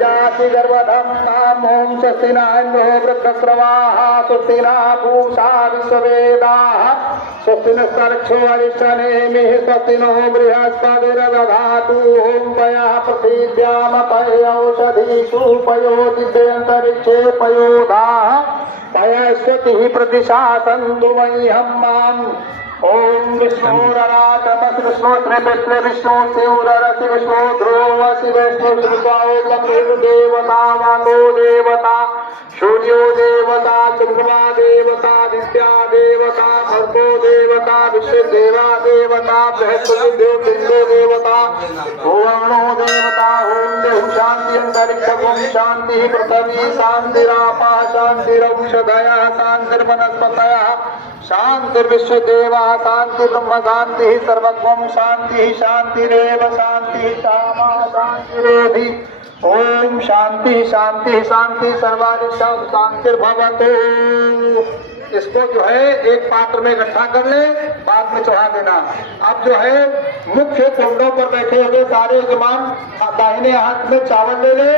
जाति गर्भधम नाम ओम स्वस्ति न इंद्रो वृद्धस्रवाः स्वस्ति न पूषा विश्ववेदाः स्वस्ति नस्तरक्षो अरिष्टनेमिः स्वस्ति नो बृहस्पतिर्दधातु ओम पयः पृथिव्याम पय औषधीषु पयोदित्यन्तरिक्षे पयोधाः पयस्वतिः प्रतिशासन्तु मह्यं माम् ओम विष्णुरराटमस विष्णु श्री विष्णु विष्णु शिवरसि विष्णु ध्रुव शिव विष्णु शिवाय देवता वालो देवता सूर्यो देवता चंद्रमा देवता दित्या देवता भर्गो देवता विश्व देवा देवता बृहस्पति देव पिंडो देवता ओमनो देवता ओम देव शांति अंतरिक्ष ओम शांति पृथ्वी शांतिरापा शांतिरौषधयः शांतिर्वनस्पतयः शांतिर्विश्वदेवा शांति ब्रह्म शांति सर्वस्वं शांति शांतिरेव शांति क्षमा शांतिरेधि ओम शांति शांति शांति सर्वारिष्ट शांतिर्भवतु। इसको जो है एक पात्र में इकट्ठा कर ले, बाद में चढ़ा देना। अब जो है मुख्य कुंडों पर बैठे हुए सारे यजमान दाहिने हाथ में चावल ले ले।